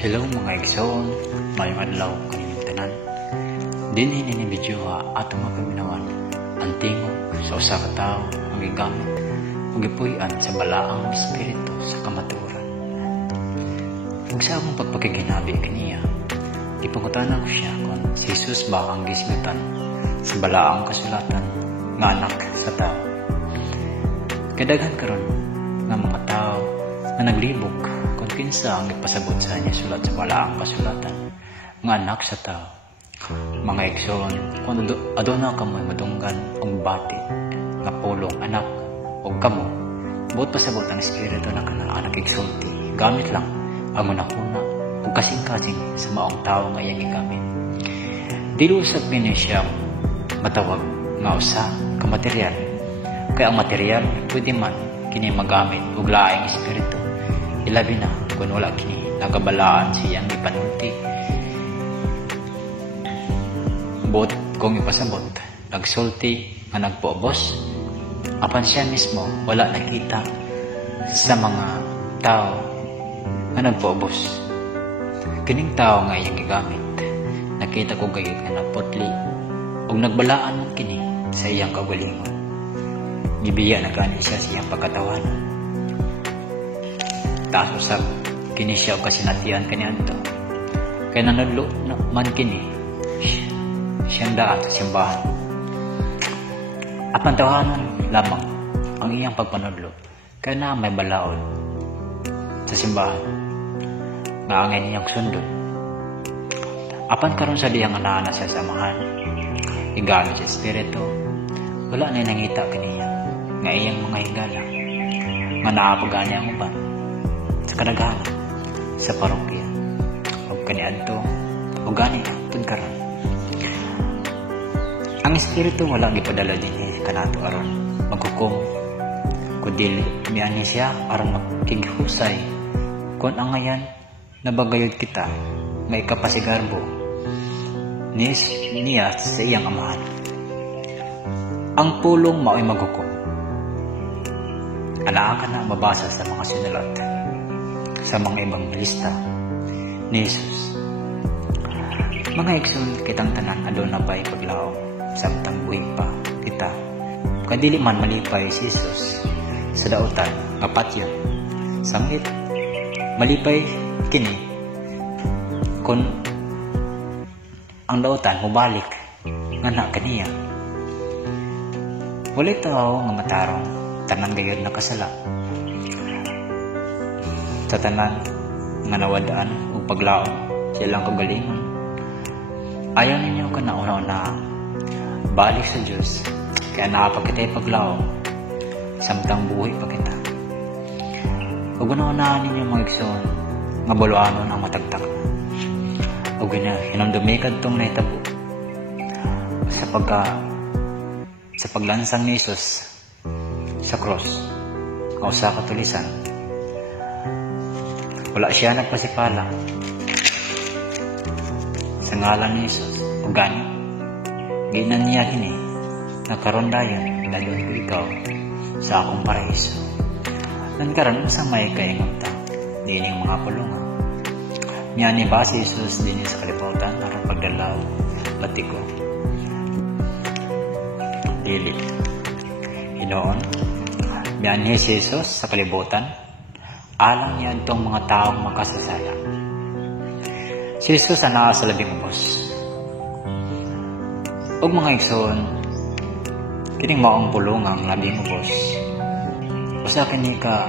Hello mga igsoon, mayong adlaw kanilang tanan. Dinhi ni video ato nga paminawan ang tingog sa usa ka tawo ang gigamit ug gipuy-an sa balaang espiritu sa kamatuoran. Ug sa akong pagpakiginabi kaniya, ipangutanan ko siya kung si Jesus ba ang gisgutan sa balaang kasulatan nga anak sa tao. Kadaghan karon nga mga tao na naglibog kung kinsa ang ipasabot sa niya sulat sa balaang kasulatan nga anak sa tao. Mga igsoon, kung aduna ka mo'y madunggan og bati nga pulong anak o kamo, buot pasabot ang espiritu na kanang nagigsulti gamit lang ang unakuna o kasing-kasing sa maong tao nga iyang igamit. Dili usab gini siya matawag nga usa ka material, kaya ang material pwede man kini magamit og laing espiritu, ilabi na kung wala kini nagabalaan siyang ipanulti. Buot kung ipasabot nagsulti nga nagpuobos, apan siya mismo wala nakita sa mga tao nga nagpuobos. Kining tao nga iyang gigamit, nakita ko gayud nga nagputli ug nagbalaan man kini sa iyang kaugalingon. Gibiya na gani siya sa iyang pagkatawanan. Taas usab kini siya o kasinatian kaniadto, kaya nanudlo man kini siyang daan sa simbahan. At pantawanan lamang ang iyang pagpanudlo, kaya na may balaod sa simbahan nga angay niyang sundon. Apan karon sa diyang anana sa samahan, igamit sa espiritu, wala na nangita kaniya nga iyang mga higala nga naapagani ang uban sa kadaghanan sa parokya o kaniadto o gani tud karon. Ang espiritu wala gipadala dinhi kanato aron maghukom, kundi miani siya aron makighusay kung angayan nabagayod kita nga ikapasigarbo niya sa iyang amahan. Ang pulong mao'y maghukom. Anaa ka na mabasa sa mga sinulat sa mga ibang lista ni Jesus. Mga igsoon, kitang tanan aduna pa'y paglaom samtang buhi pa kita. Kadili man malipay si Jesus sa dautan nga patyon. Sangit malipay kini kung ang dautan mubalik nga na kaniya. Walay tao nga matarong tanan gayud nakasala sa tanan nga nawadaan ug paglaom sa ilang kagalingon. Ayaw ninyo ka na una-una balik sa Diyos, kaya naapag kita'y paglaom samtang buhay pa kita. Ug una-una ninyo mga igsoon nga buluanon ang matagtak ug hinumdumikad tong nahitabo sa paglansang ni Jesus sa cross o sa katulisan. Wala siya nagpasipala sa ngalan ni Jesus o gani ginan niya kini nakaron dayon inadon ko ikaw sa akong paraiso. Nan karon sa may kaingon ta dining mga pulungan niya ni ba si Jesus dinhi sa kalibutan aron pagdalaw batiko dili hinoon niyan ni Jesus sa kalibutan alang niya itong mga taong makasasala. Si Jesus ang naa sa labing ubos. Ug mga igsoon, kining maong pulong ang labing ubos. Usa kini ka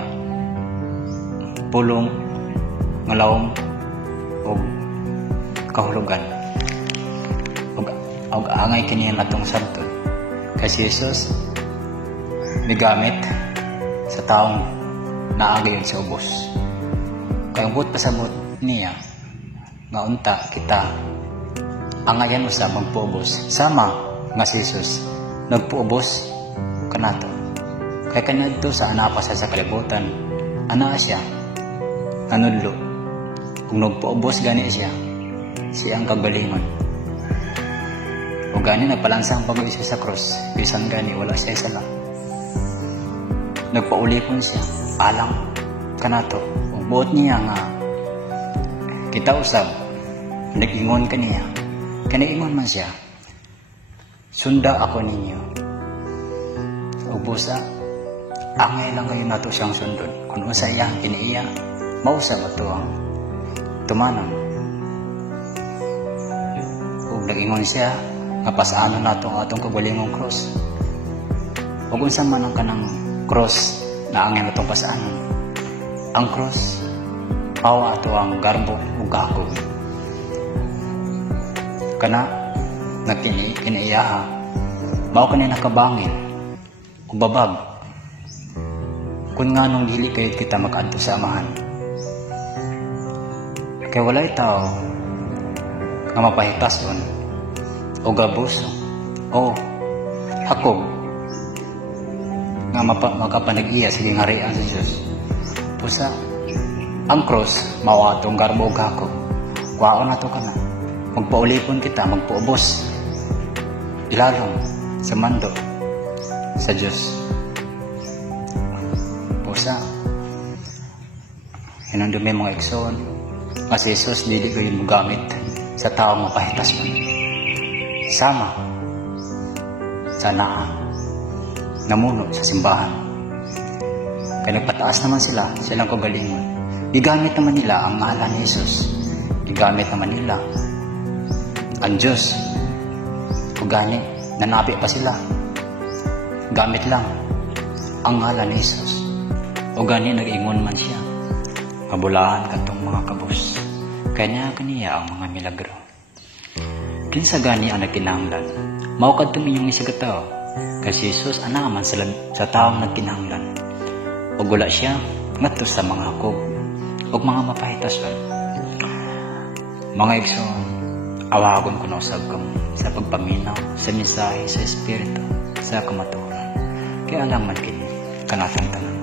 pulong nga lawom ug kahulugan. Ug angay kini natong sabton. Kay si Jesus migamit sa taong naagayon sa ubos. Kaya buot pasabot niya nga unta kita angayan usa magpuubos sama nga si Jesus nagpuubos kanato. Kay kanadto sa ana pa sa kalibutan ana siya anudlo kung nagpuubos gani siya siyang kagalingon o gani nagpalansang pag-uwi sa cross bisan gani wala siya sala. Nagpaulipon siya alang kanato ug buot niya nga Kita usab, nag-ingon kaniya. Kaniingon man siya, sunda ako ninyo. Ubusa, angay lang kayo nato siyang sundon. Kung usa iya, kiniiya, mausab ato ang tumanang. Ug nag-ingon siya, kapasaanan nato ang atong kagalingong cross. Ug unsa man ang kanang cross na angay natong pasaanan. Ang cross, pawa ato ang garbo ug gakog. Kana nagkiniiyaha, mao kanay nakabangin ug babag. Kung nganong dili kayo kita makaadto sa amahan. Kay walay tao nga mapahitason o gabuso o hakog nga makapanag-iya sa gingarian sa Diyos. Pusa, ang cross mao atong garbo ug hakog. Kuhaon nato kana. Magpaulipon kita, magpuubos. Ilalong sa mando sa Diyos. Pusa, hinandumi mga igsoon, nga si Jesus dili ko yung gamit sa taong mapahitas man. Sama sa naa, namuno sa simbahan. Kaya nagpataas naman sila, silang kagalingon. Gigamit naman nila ang ngalan ni Jesus. Gigamit naman nila ang Diyos. Kung gani, nanapi pa sila. Gamit lang ang ngalan ni Jesus. O gani, nag-ingon man siya. Mabulahan katong mga kabos. Kanya kaniya ang mga milagro. Kinsa gani ang nagkinahanglan. Mao kadtong inyong isagataw. Kasi Jesus anaman sa taong nagkinahanglan. O gula siya ngadto sa mga hakog o mga mapahitason. Mga igsoon, awagon ko na usab kamo sa pagpaminaw sa mensahe sa Espiritu sa kamatuoran. Kaya alaman kini kanatang tanan.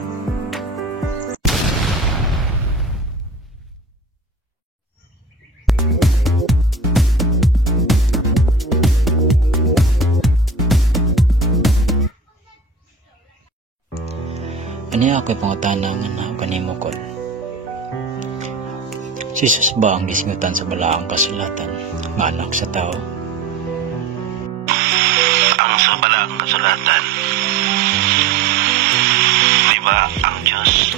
Aniya ako'y pangutanang na kanimukod. Si Jesus ba ang gisingutan sa balaang kasulatan nga anak sa tao? Ang sa balaang kasulatan, di ba ang Diyos?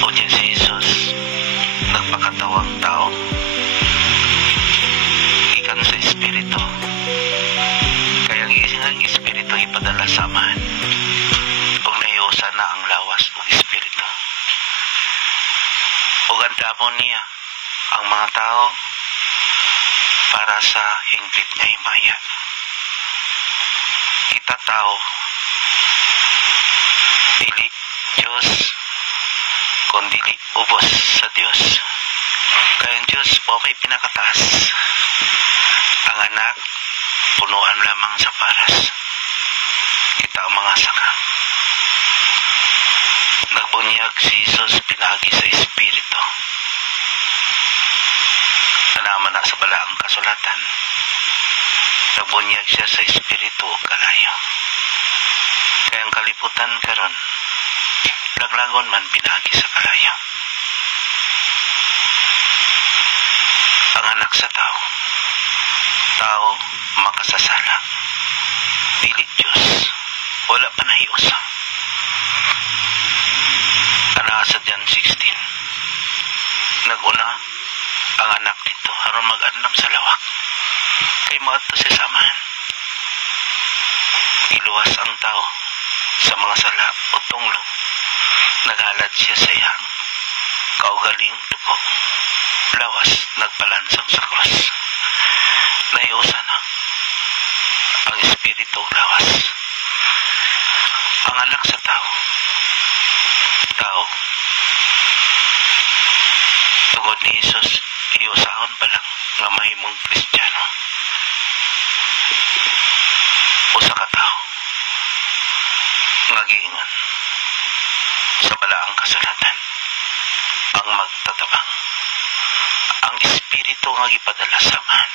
O diyan si Jesus, nagpakatawang tao, ikan sa Espiritu. Kaya ang ising ang Espiritu ipadala sa amahan. Kung naiusan na ang lawas ng Espiritu. O gandamon niya ang mga tao para sa hingpit niya himaya. Kita tao, dili Diyos, kundi ubos sa Diyos. Kaya ang Diyos po kay pinakataas. Ang anak, punuan lamang sa paras. Kita ang mga saka. Nagbunyag si Jesus pinagi sa Espiritu. Alaman na sa balaang kasulatan. Nagbunyag siya sa Espiritu o kalayo. Kaya ang kaliputan karon, laglagon man pinagi sa kalayo. Ang anak sa tao makasasala. Dili Diyos, wala pa nahiusa. Sa John 16, naguna ang anak dito aron mag-anam sa lawak kay moadto sa samahan. Iluwas ang tao sa mga sala o tunglo. Naghalad siya sa iyang kaugaling dugo. Lawas nagpalansang sa cross. Nahiusa na ang Espiritu lawas. Ang anak sa tao tugod ni Jesus, iusahon pa lang nga mahimong Kristiyano. Usa ka tao nga giingon sa balaang kasulatan ang magtatabang. Ang Espiritu nga gipadala sa amahan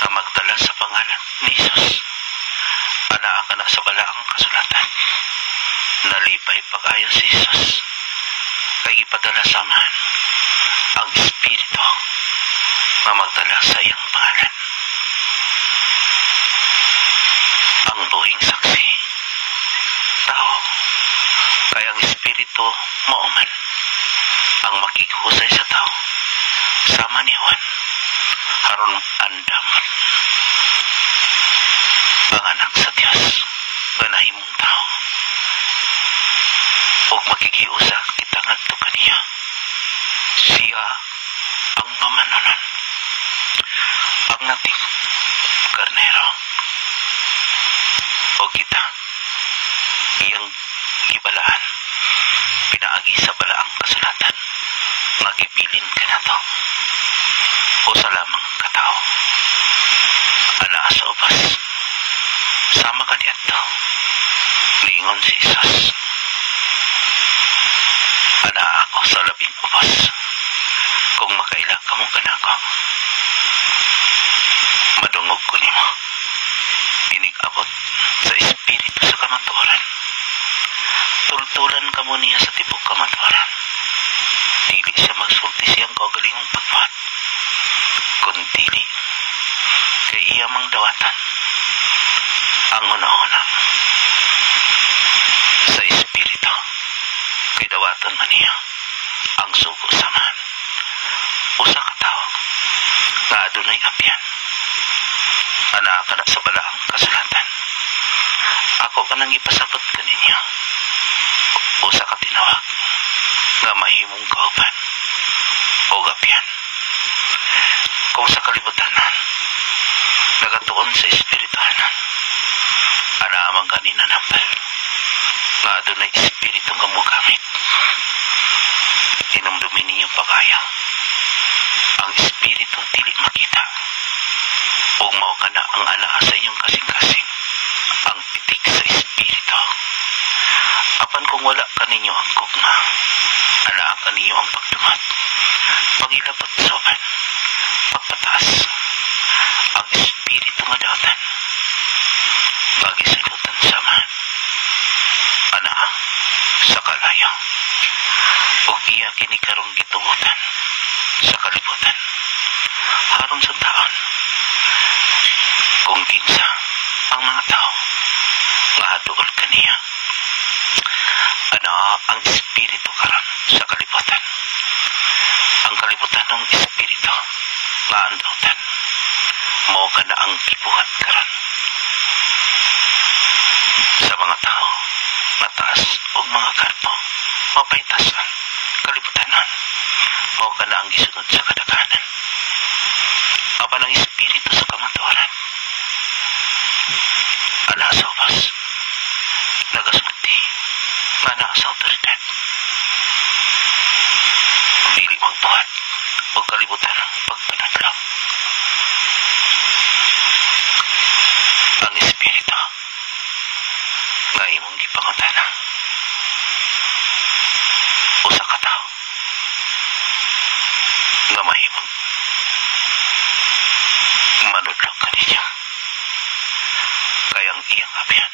nga magdala sa pangalan ni Jesus. Anaa ka na sa balaang kasulatan. Nalipay pag-ayo si Jesus. kay gipadala samahan ang espiritu nga magdala sa iyang pangalan. Ang buhing saksi, tao, kay ang espiritu mauman ang makikihusay sa tao sama ni Juan haron andam ang anak sa Dios nga nahimong tao ug makikiusa kita ngadto kaniya. Siya ang pamananon, ang nating karnero, o kita iyang gibalaan pinaagi sa balaang kasulatan nga gibilin ka na to o sa lamang katao. Ana sa ubas sama ka diadto, lingon si Isus. Ana ako sa labing ubos kung makaila ka mo kanako. Madungog ko nimo inig-abot sa espiritu sa kamatuoran. Tultulan ka mo niya sa tibok kamatuoran. Dili siya magsulti siyang kaugalingong pagbuhat, kundi kay iya mang dawatan ang una-una sa espiritu. Kay dawatan man niya ang sugo samahan. Usa ka tao nga adunay apyan. Ana ka na sa balaang kasulatan. Ako ka nang ipasabot ka ninyo. Usa ka tinawag nga mahimong kauban o gapyan. Kung sa kalibutanan nagatuon sa espirituhanan, anamang kanina nambal nga adunay espiritu nga mugamit. Inumdumin ninyo pagaya ang espiritu dili makita o mao ka na ang anaa sa inyong kasing-kasing ang pitik sa espiritu. Apan kung wala ka ninyo ang kugma, anaa ka ninyo ang pagdumat, pagilabot soban, pagpataas ang espiritu nga dawatan, pagisulutan sama anaa sa kalayo o iya kinikarong gitungutan sa kalibutan haron sa taon kung kinsa ang mga tao nga haduol kaniya. Anaa ang espiritu karon sa kalibutan, ang kalibutan ng espiritu nga andautan mao ka na ang gibuhat karon sa mga tao mataas o mga karpo mapaytasan kalibutanan mao ka na ang gisunod sa kadaghanan. Apan ang espiritu sa kamatuoran ana sa ubos nagasulti nga naa sa autoridad. Dili magbuhat o kalibutan ang pagpanadlaw. Ang espiritu nga imong gipangutana usa ka tao nga mahimong manudlog ka ninyo kay ang iyang apyan